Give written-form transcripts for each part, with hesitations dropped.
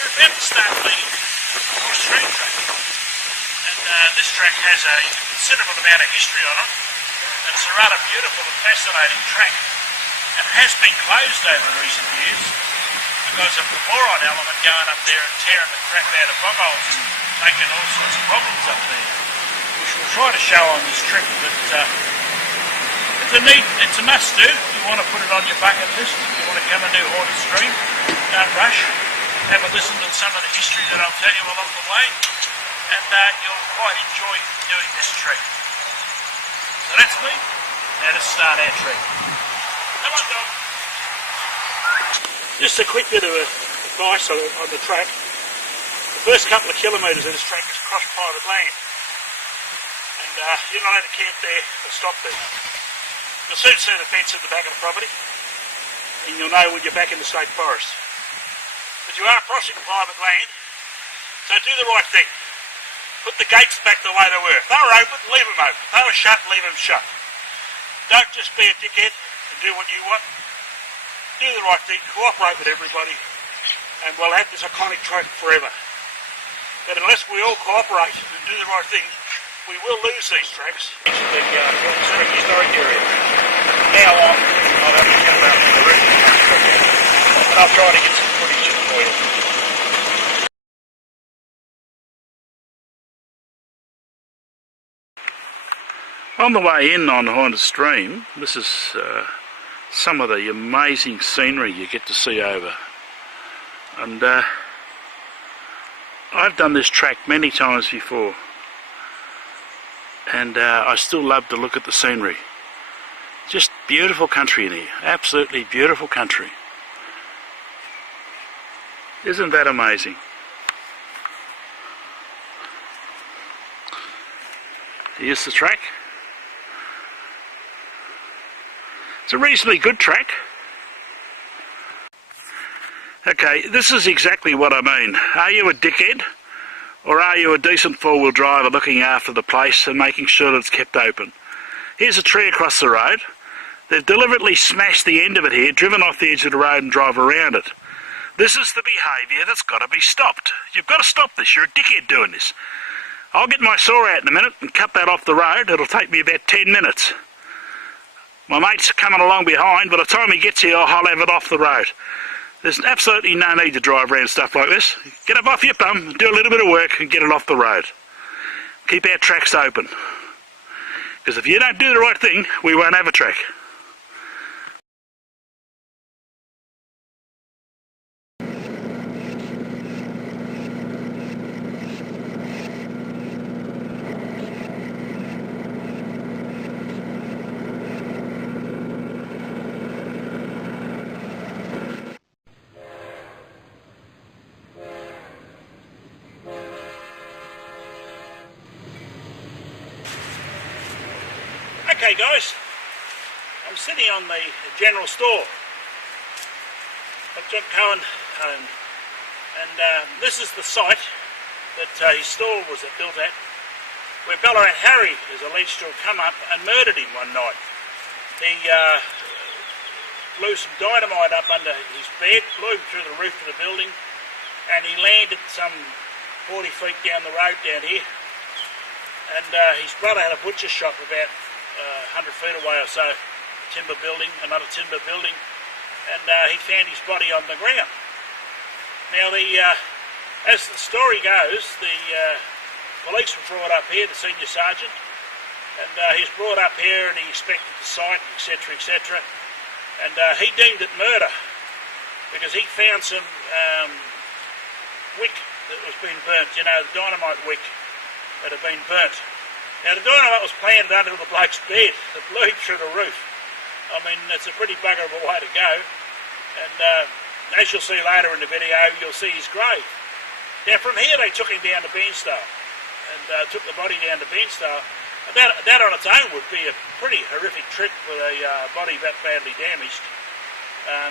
We're about to start meeting horse racing track, and this track has a considerable amount of history on it, and it's a rather beautiful and fascinating track. It has been closed over recent years because of the boron element going up there and tearing the crap out of bog holes and making all sorts of problems up there, which we'll try to show on this trip. But it's a must do. You want to put it on your bucket list. You want to come and do Haunted Stream, don't rush. Have a listen to some of the history that I'll tell you along the way, and you'll quite enjoy doing this trek. So that's me. Now let's start our trek. Come on, dog. Just a quick bit of advice on the track. The first couple of kilometres of this track is cross private land, and you're not allowed to camp there or stop there. You'll soon see the fence at the back of the property, and you'll know when you're back in the state forest. But you are crossing private land, so do the right thing. Put the gates back the way they were. If they were open, leave them open. If they were shut, leave them shut. Don't just be a dickhead and do what you want. Do the right thing, cooperate with everybody, and we'll have this iconic track forever. But unless we all cooperate and do the right thing, we will lose these tracks. It's the historic area. Now on, I'll have to come around to the rest of the track, and I'll try to get some footage for you. On the way in on Haunted Stream, this is some of the amazing scenery you get to see over. And I've done this track many times before, and I still love to look at the scenery. Just beautiful country in here, absolutely beautiful country. Isn't that amazing? Here's the track. It's a reasonably good track. Okay, this is exactly what I mean. Are you a dickhead, or are you a decent four-wheel driver looking after the place and making sure that it's kept open? Here's a tree across the road. They've deliberately smashed the end of it here, driven off the edge of the road and drive around it. This is the behaviour that's got to be stopped. You've got to stop this. You're a dickhead doing this. I'll get my saw out in a minute and cut that off the road. It'll take me about 10 minutes. My mate's coming along behind. By the time he gets here, I'll have it off the road. There's absolutely no need to drive around stuff like this. Get up off your bum, do a little bit of work and get it off the road. Keep our tracks open. Because if you don't do the right thing, we won't have a track. Okay guys, I'm sitting on the general store that John Cohen owned, and this is the site that his store was built at, where Ballarat Harry is alleged to have come up and murdered him one night. He blew some dynamite up under his bed, blew him through the roof of the building, and he landed some 40 feet down the road down here, and his brother had a butcher shop about 100 feet away or so, timber building, another timber building, and he found his body on the ground. Now, as the story goes, the police were brought up here, the senior sergeant, and he was brought up here and he inspected the site, etc., etc., and he deemed it murder because he found some wick that was being burnt, you know, the dynamite wick that had been burnt. Now, the dynamite was planted under the bloke's bed that blew him through the roof. I mean, it's a pretty bugger of a way to go. And as you'll see later in the video, you'll see his grave. Now, from here, they took him down to Bairnsdale and took the body down to Bairnsdale. And that on its own would be a pretty horrific trip with a body that badly damaged,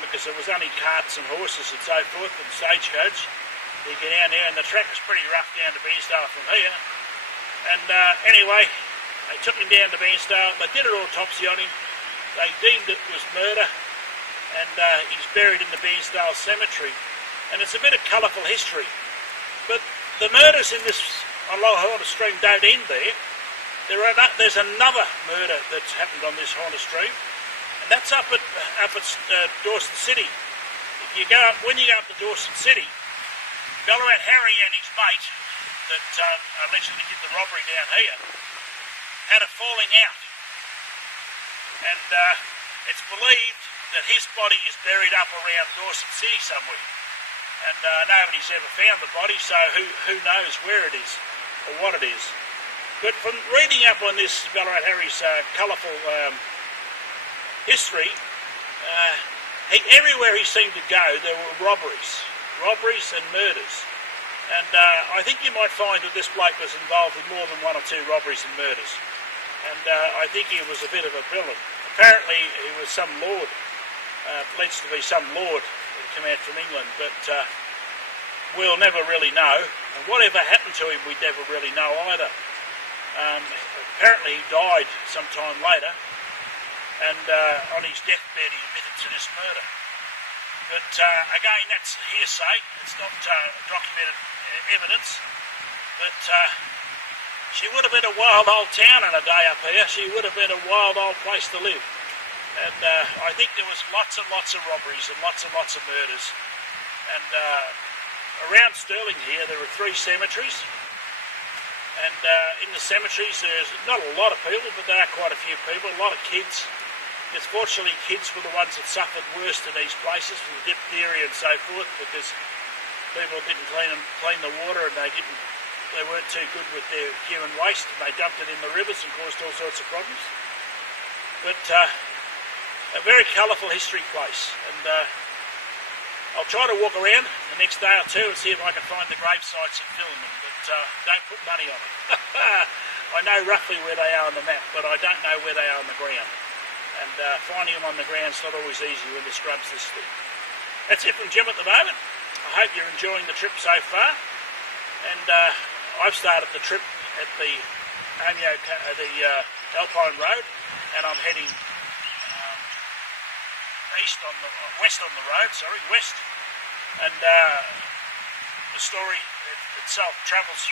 because there was only carts and horses and so forth and stagecoach. You get down there, and the track is pretty rough down to Bairnsdale from here. And anyway, they took him down to Bairnsdale. They did an autopsy on him. They deemed it was murder, and he's buried in the Bairnsdale Cemetery. and it's a bit of colourful history. But the murders in this on Lower Horner Stream don't end there. There's another murder that's happened on this Horner Stream, and that's up at Dawson City. When you go up to Dawson City, Ballarat Harry and his mate that allegedly did the robbery down here had a falling out, and it's believed that his body is buried up around Dawson City somewhere, and nobody's ever found the body, so who knows where it is or what it is. But from reading up on this Ballarat Harry's colourful history, everywhere he seemed to go there were robberies and murders. And I think you might find that this bloke was involved in more than one or two robberies and murders. And I think he was a bit of a villain. Apparently he was some lord, alleged to be some lord that came out from England, but we'll never really know. And whatever happened to him, we never really know either. Apparently he died sometime later, and on his deathbed he admitted to this murder. But again, that's hearsay. It's not documented evidence. But she would have been a wild old town in a day up here. She would have been a wild old place to live. And I think there was lots and lots of robberies and lots of murders. And around Stirling here, there are 3 cemeteries. And in the cemeteries, there's not a lot of people, but there are quite a few people, a lot of kids. Because fortunately, kids were the ones that suffered worst in these places from diphtheria and so forth, because people didn't clean the water, and they weren't too good with their human waste, and they dumped it in the rivers and caused all sorts of problems. But a very colourful history place, and I'll try to walk around the next day or two and see if I can find the grave sites and film them, but don't put money on it. I know roughly where they are on the map, but I don't know where they are on the ground. And finding them on the ground is not always easy when the scrub's this thick. That's it from Jim at the moment. I hope you're enjoying the trip so far. And I've started the trip at the Alpine Road, and I'm heading west on the road, west. And the story itself travels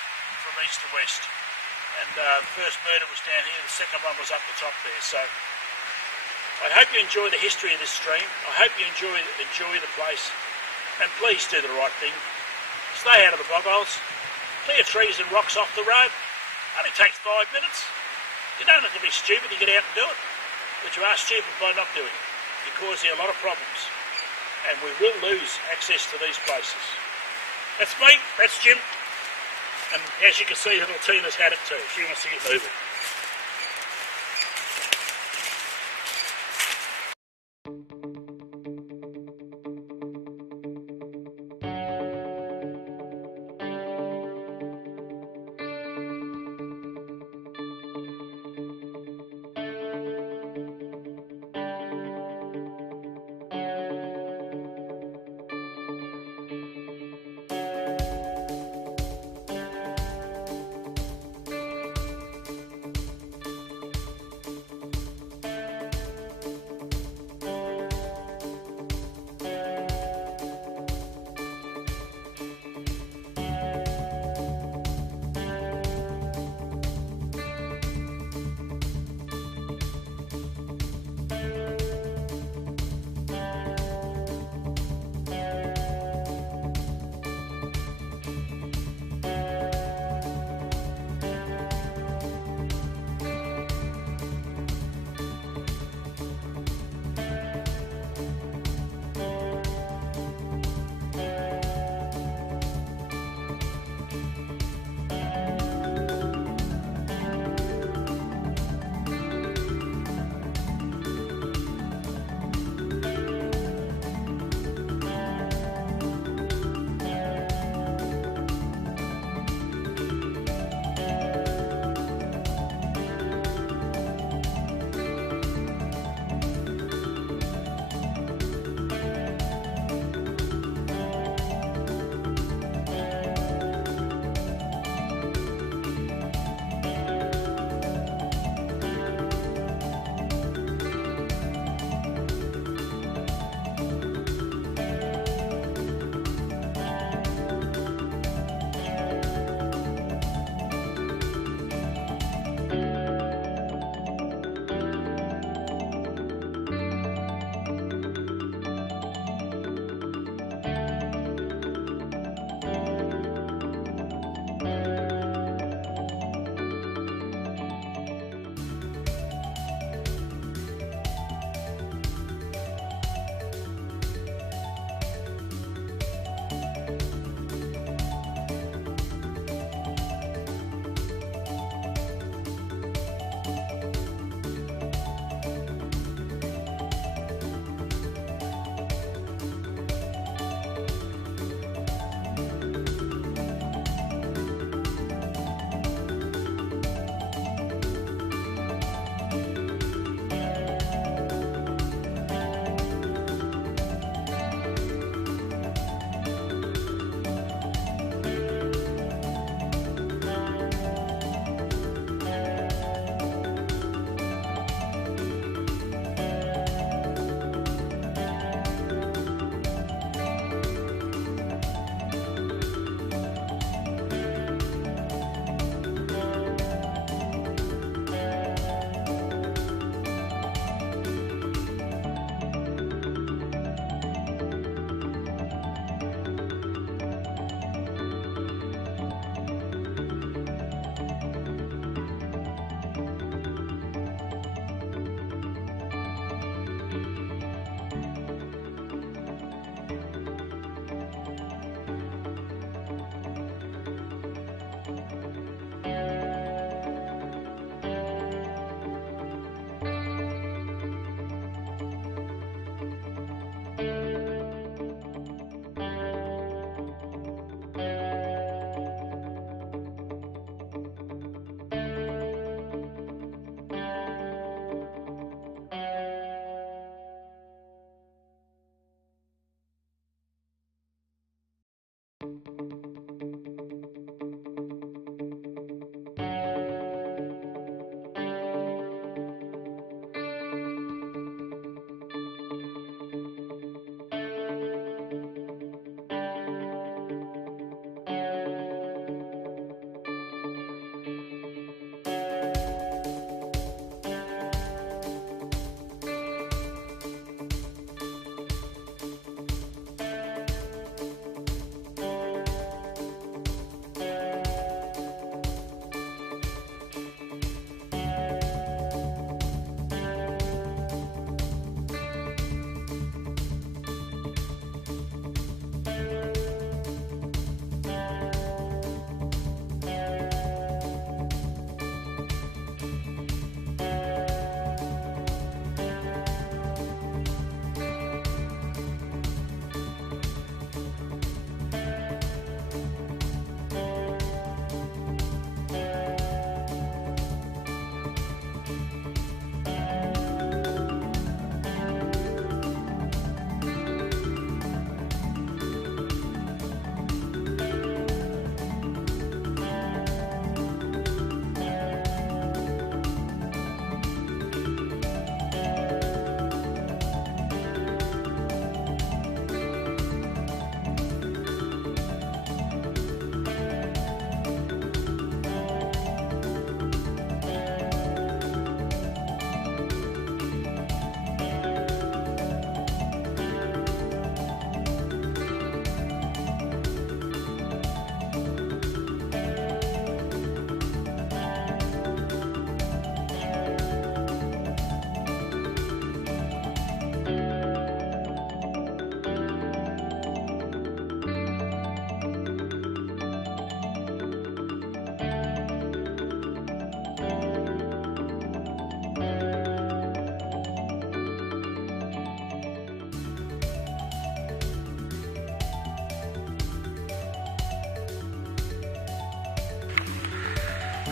from east to west. And the first murder was down here, the second one was up the top there. So I hope you enjoy the history of this stream. I hope you enjoy the place. And please do the right thing. Stay out of the bog holes. Clear trees and rocks off the road. Only takes 5 minutes. You don't have to be stupid to get out and do it. But you are stupid by not doing it. You're causing a lot of problems. And we will lose access to these places. That's me. That's Jim. And as you can see, little Tina's had it too. She wants to get moving.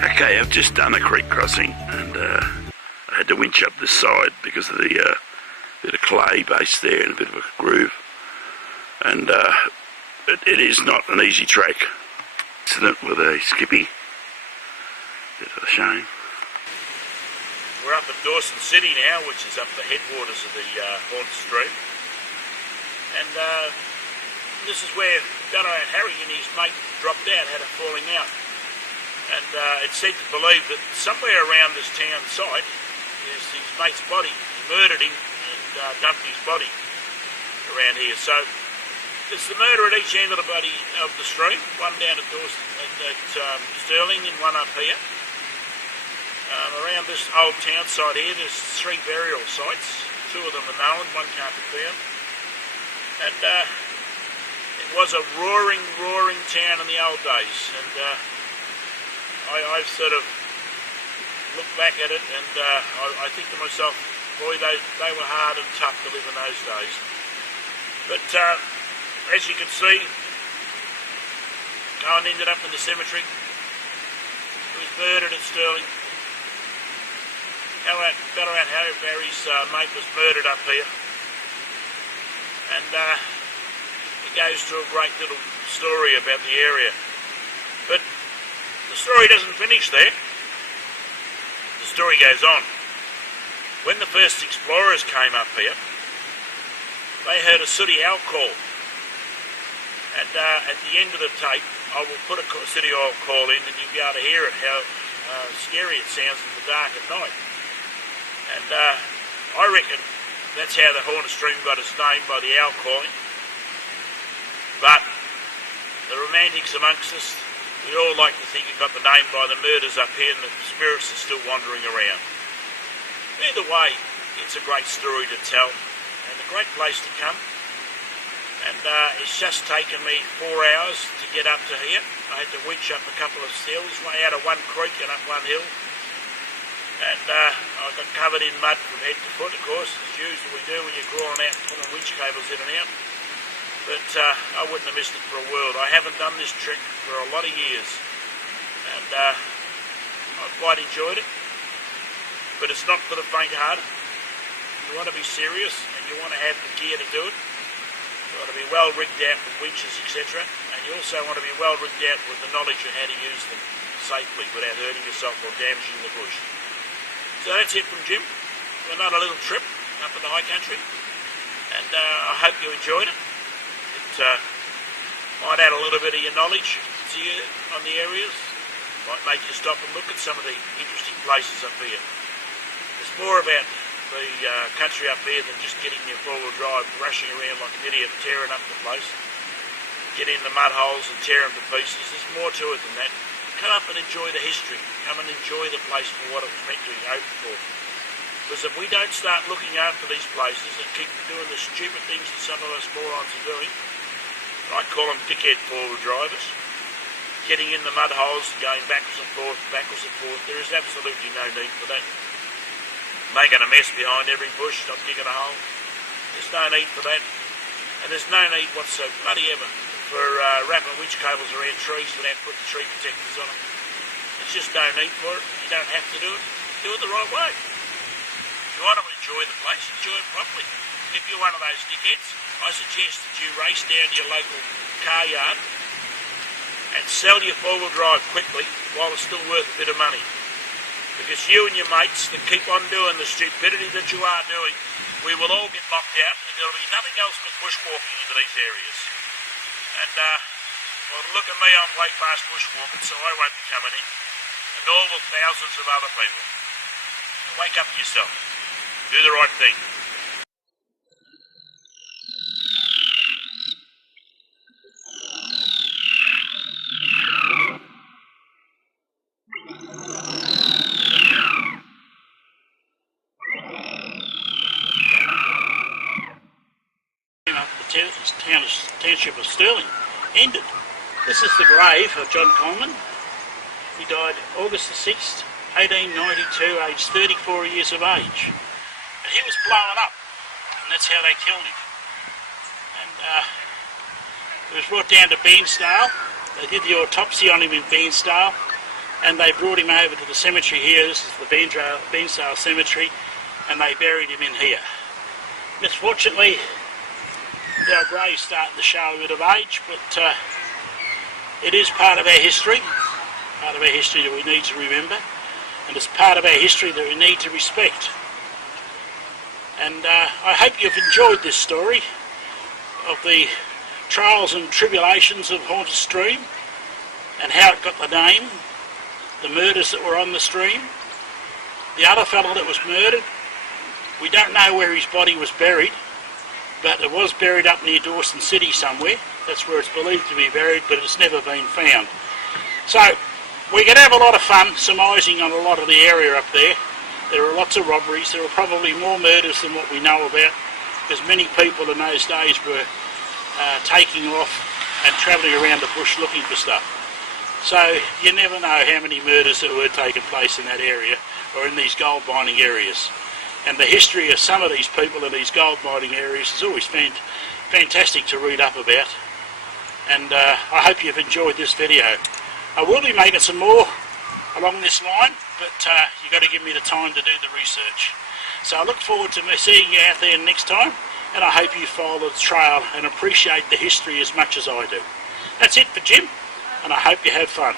Okay, I've just done a creek crossing and I had to winch up this side because of the bit of clay base there and a bit of a groove. And it is not an easy track. Incident with a skippy. Bit of a shame. We're up at Dawson City now, which is up the headwaters of the Horn Stream. And this is where Ballarat Harry and his mate dropped out, had a falling out. And it's said to believe that somewhere around this town site is his mate's body. He murdered him and dumped his body around here. So it's the murder at each end of the stream, one down at Dawson, at Stirling and one up here. Around this old town site here, there's 3 burial sites. 2 of them are known, one can't be found. And it was a roaring town in the old days. And I sort of look back at it and I think to myself, boy, they were hard and tough to live in those days. But as you can see, Cohen ended up in the cemetery. He was murdered at Stirling. Ballarat Harry's mate was murdered up here. And it goes to a great little story about the area. But the story doesn't finish there. The story goes on. When the first explorers came up here, they heard a sooty owl call. And at the end of the tape, I will put a sooty owl call in and you'll be able to hear it, how scary it sounds in the dark at night. And I reckon that's how the Horn Stream got its name, by the owl calling. But the romantics amongst us, we all like to think it got the name by the murders up here and the spirits are still wandering around. Either way, it's a great story to tell and a great place to come. And it's just taken me 4 hours to get up to here. I had to winch up a couple of hills, way out of one creek and up one hill. And I got covered in mud from head to foot, of course, as usually do when you're crawling out and pulling winch cables in and out. But I wouldn't have missed it for a world. I haven't done this trick for a lot of years. And I've quite enjoyed it. But it's not for the faint-hearted. You want to be serious and you want to have the gear to do it. You want to be well rigged out with winches, etc. And you also want to be well rigged out with the knowledge of how to use them safely without hurting yourself or damaging the bush. So that's it from Jim. Another little trip up in the high country. And I hope you enjoyed it. It might add a little bit of your knowledge to you on the areas. Might make you stop and look at some of the interesting places up here. It's more about the country up here than just getting your four-wheel drive, rushing around like an idiot, tearing up the place. Get in the mud holes and tear them to pieces. There's more to it than that. Come up and enjoy the history. Come and enjoy the place for what it was meant to be open for. Because if we don't start looking after these places and keep doing the stupid things that some of us morons are doing, I call them dickhead four-wheel drivers, getting in the mud holes and going backwards and forth, there is absolutely no need for that. Making a mess behind every bush, not digging a hole. There's no need for that. And there's no need whatsoever, bloody ever, for wrapping winch cables around trees without putting tree protectors on them. There's just no need for it. You don't have to do it. Do it the right way. If you want to enjoy the place, enjoy it properly. If you're one of those dickheads, I suggest that you race down to your local car yard and sell your four-wheel drive quickly while it's still worth a bit of money. Because you and your mates that keep on doing the stupidity that you are doing, we will all get locked out and there'll be nothing else but bushwalking into these areas. And, well, look at me, I'm way past bushwalking, so I won't be coming in. And all the thousands of other people. Wake up to yourself. Do the right thing. Township of Stirling ended. This is the grave of John Coleman. He died August the 6th, 1892, aged 34 years of age. And he was blown up, and that's how they killed him. And he was brought down to Bairnsdale. They did the autopsy on him in Bairnsdale. and they brought him over to the cemetery here. This is the Bensale Cemetery, and they buried him in here. Misfortunately, our grave's starting to show a bit of age, but it is part of our history that we need to remember, and it's part of our history that we need to respect. And I hope you've enjoyed this story of the trials and tribulations of Haunted Stream and how it got the name, the murders that were on the stream. The other fellow that was murdered, we don't know where his body was buried, but it was buried up near Dawson City somewhere. That's where it's believed to be buried, but it's never been found. So we can have a lot of fun surmising on a lot of the area up there. There are lots of robberies. There are probably more murders than what we know about, because many people in those days were taking off and travelling around the bush looking for stuff. So you never know how many murders that were taking place in that area or in these gold mining areas. And the history of some of these people in these gold mining areas is always fantastic to read up about. And I hope you've enjoyed this video. I will be making some more along this line, but you've got to give me the time to do the research. So I look forward to seeing you out there next time, and I hope you follow the trail and appreciate the history as much as I do. That's it for Jim, and I hope you have fun.